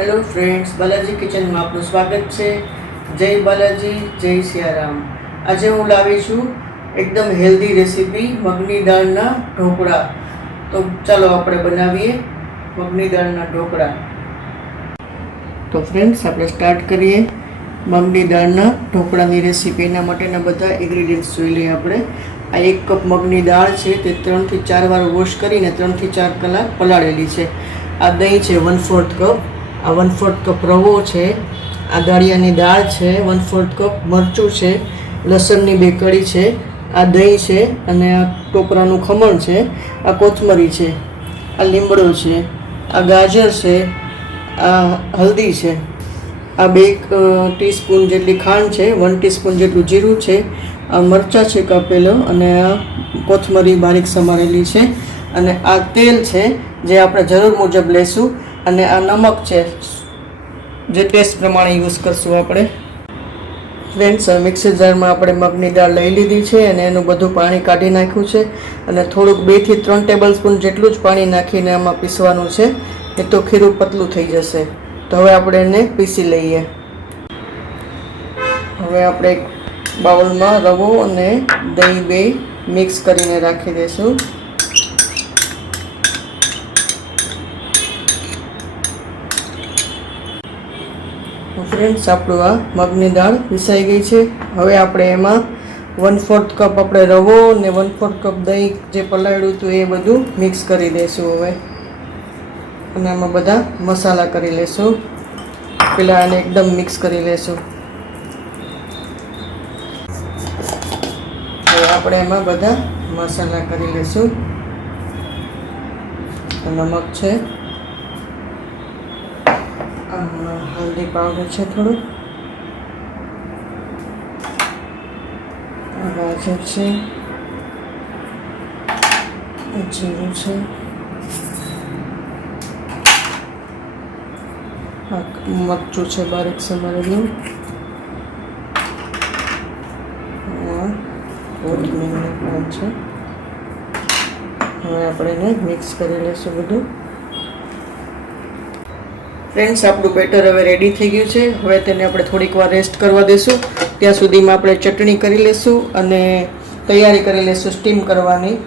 Hello friends, Balaji કિચનમાં આપનું સ્વાગત છે. જય બાલાજી, જય સિયારામ. આજે હું લાવી છું એકદમ હેલ્ધી રેસીપી મગની દાળના ઢોકળા. તો ચાલો આપણે બનાવીએ મગની દાળના ઢોકળા. તો ફ્રેન્ડ્સ, આપણે સ્ટાર્ટ કરીએ મગની દાળના ઢોકળાની રેસીપી. એના માટેના બધા ઇન્ગ્રીડિયન્ટ્સ જોઈ લઈએ આપણે. આ 1 કપ મગની દાળ છે, તે 3 થી 4 વાર વોશ કરીને 3 થી 4 કલાક પલાળેલી છે. આ દહીં છે 1/4 કપ, આ 1/4 કપ રવો છે, આ દાળિયાની દાળ છે 1/4 કપ, મરચું છે, લસણની 2 કળી છે, આ દહીં છે અને આ ટોપરાનું ખમણ છે, આ કોથમરી છે, આ લીમડો છે, આ ગાજર છે, આ હલ્દી છે, આ 2 ટીસ્પૂન જેટલી ખાંડ છે, 1 ટીસ્પૂન જેટલું જીરું છે, આ મરચાં છે કાપેલો અને આ કોથમરી બારીક સમારેલી છે, અને આ તેલ છે જે આપણે જરૂર મુજબ લેશું, અને આ નમક છે જે ટેસ્ટ પ્રમાણે યુઝ કરશું આપણે. ફ્રેન્ડ્સ, મિક્સર જારમાં આપણે મગની દાળ લઈ લીધી છે અને એનું બધું પાણી કાઢી નાખ્યું છે, અને થોડુંક 2 થી 3 ટેબલ સ્પૂન જેટલું જ પાણી નાખીને આમાં પીસવાનું છે, એ તો ખીરું પતલું થઈ જશે. તો હવે આપણે એને પીસી લઈએ. હવે આપણે એક બાઉલમાં રવો અને દહીં 2 મિક્સ કરીને રાખી દઈશું. ફ્રેન્ડ્સ, આપણું આ મગની દાળ પીસાઈ ગઈ છે. હવે આપણે એમાં 1/4 કપ આપણે રવો અને 1/4 કપ દહીં જે પલાળ્યું હતું એ બધું મિક્સ કરી દઈશું હવે, અને આમાં બધા મસાલા કરી લઈશું. પહેલાં આને એકદમ મિક્સ કરી લઈશું. હવે આપણે એમાં બધા મસાલા કરી લઈશું. નમક છે, હલ્દી પાવડર છે થોડું, ગાજર છે, જીરું છે, મરચું છે બારીક સમારેલું, કોથમીરનું પાન છે. હવે આપણે એને મિક્સ કરી લઈશું બધું. ફ્રેન્ડ્સ, આપણું બેટર હવે રેડી થઈ ગયું છે. હવે તેને આપણે થોડીક વાર રેસ્ટ કરવા દઈશું. ત્યાં સુધીમાં આપણે ચટણી કરી લઈશું અને તૈયારી કરી લઈશું સ્ટીમ કરવાની.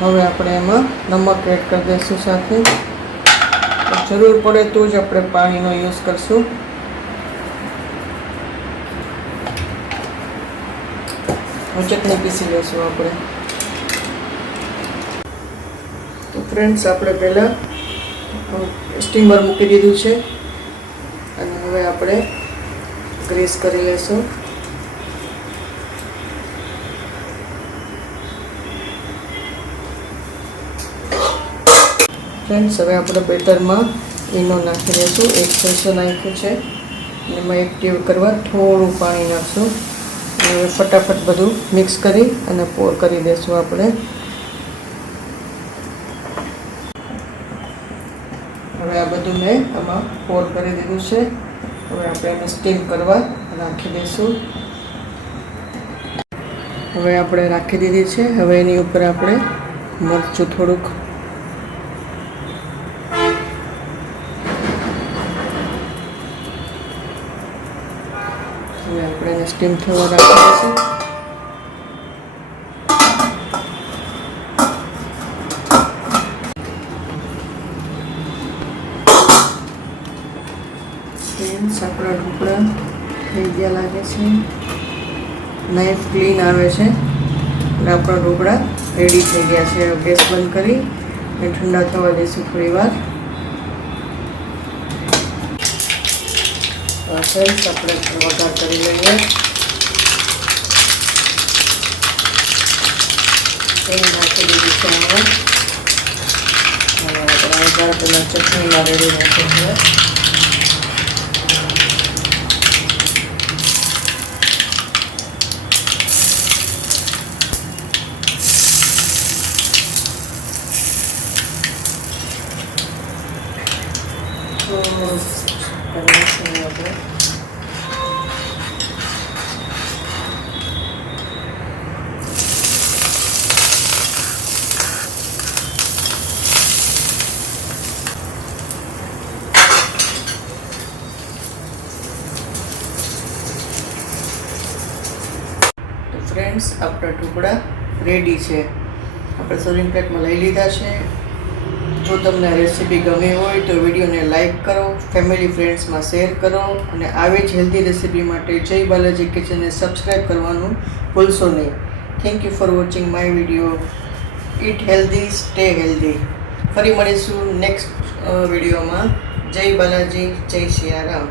હવે આપણે એમાં નમક એડ કરી દઈશું સાથે. જરૂર પડે તો જ આપણે પાણીનો યુઝ કરશું. ચટણી પીસી લઈશું આપણે. તો ફ્રેન્ડ્સ, આપણે પહેલાં સ્ટીમર મૂકી દીધું છે અને હવે આપણે ગ્રીસ કરી લઈશું. ફ્રેન્ડ્સ, હવે આપણે બેટરમાં ઈનો નાખી દઈશું. 1 સેસો નાખ્યું છે અને એમાં એક્ટિવ કરવા થોડું પાણી નાખશું. હવે ફટાફટ બધું મિક્સ કરી અને પોર કરી દઈશું આપણે. હવે આ બધું મેં આમાં પોર કરી દીધું છે. હવે આપણે એને સ્ટીમ કરવા રાખી દઈશું. હવે આપણે રાખી દીધી છે. હવે એની ઉપર આપણે મરચું થોડુંક, હવે આપણે એને સ્ટીમ થવા રાખી દઈશું. ફ્રેન્ડ્સ, આપણા ઢોકળા થઈ ગયા લાગે છે. નાઇફ ક્લીન આવે છે એટલે આપણા ઢોકળા રેડી થઈ ગયા છે. ગેસ બંધ કરી અને ઠંડા થવા દઈશું થોડી વાર. ફ્રેન્ડ્સ, આપણે વઘાર કરી લઈએ. તેલ નાખી દીધું છે આમાં. આપણે વઘાર પહેલાં ચટણીમાં રેડી નાખીએ છીએ. ફ્રેન્ડ્સ, આપણા ઢોકળા રેડી છે. આપણે સર્વિંગ પ્લેટમાં લઈ લીધા છે. જો તમને આ રેસીપી ગમી હોય તો વિડીયોને લાઇક કરો, ફેમિલી ફ્રેન્ડ્સમાં શેર કરો અને આવી જ હેલ્ધી રેસીપી માટે જય બાલાજી કિચનને સબસ્ક્રાઈબ કરવાનું ભૂલશો નહીં. Thank you for watching my video. Eat healthy, stay healthy. ફરી મળીશું નેક્સ્ટ વિડીયોમાં. જય બાલાજી, જય સિયારામ.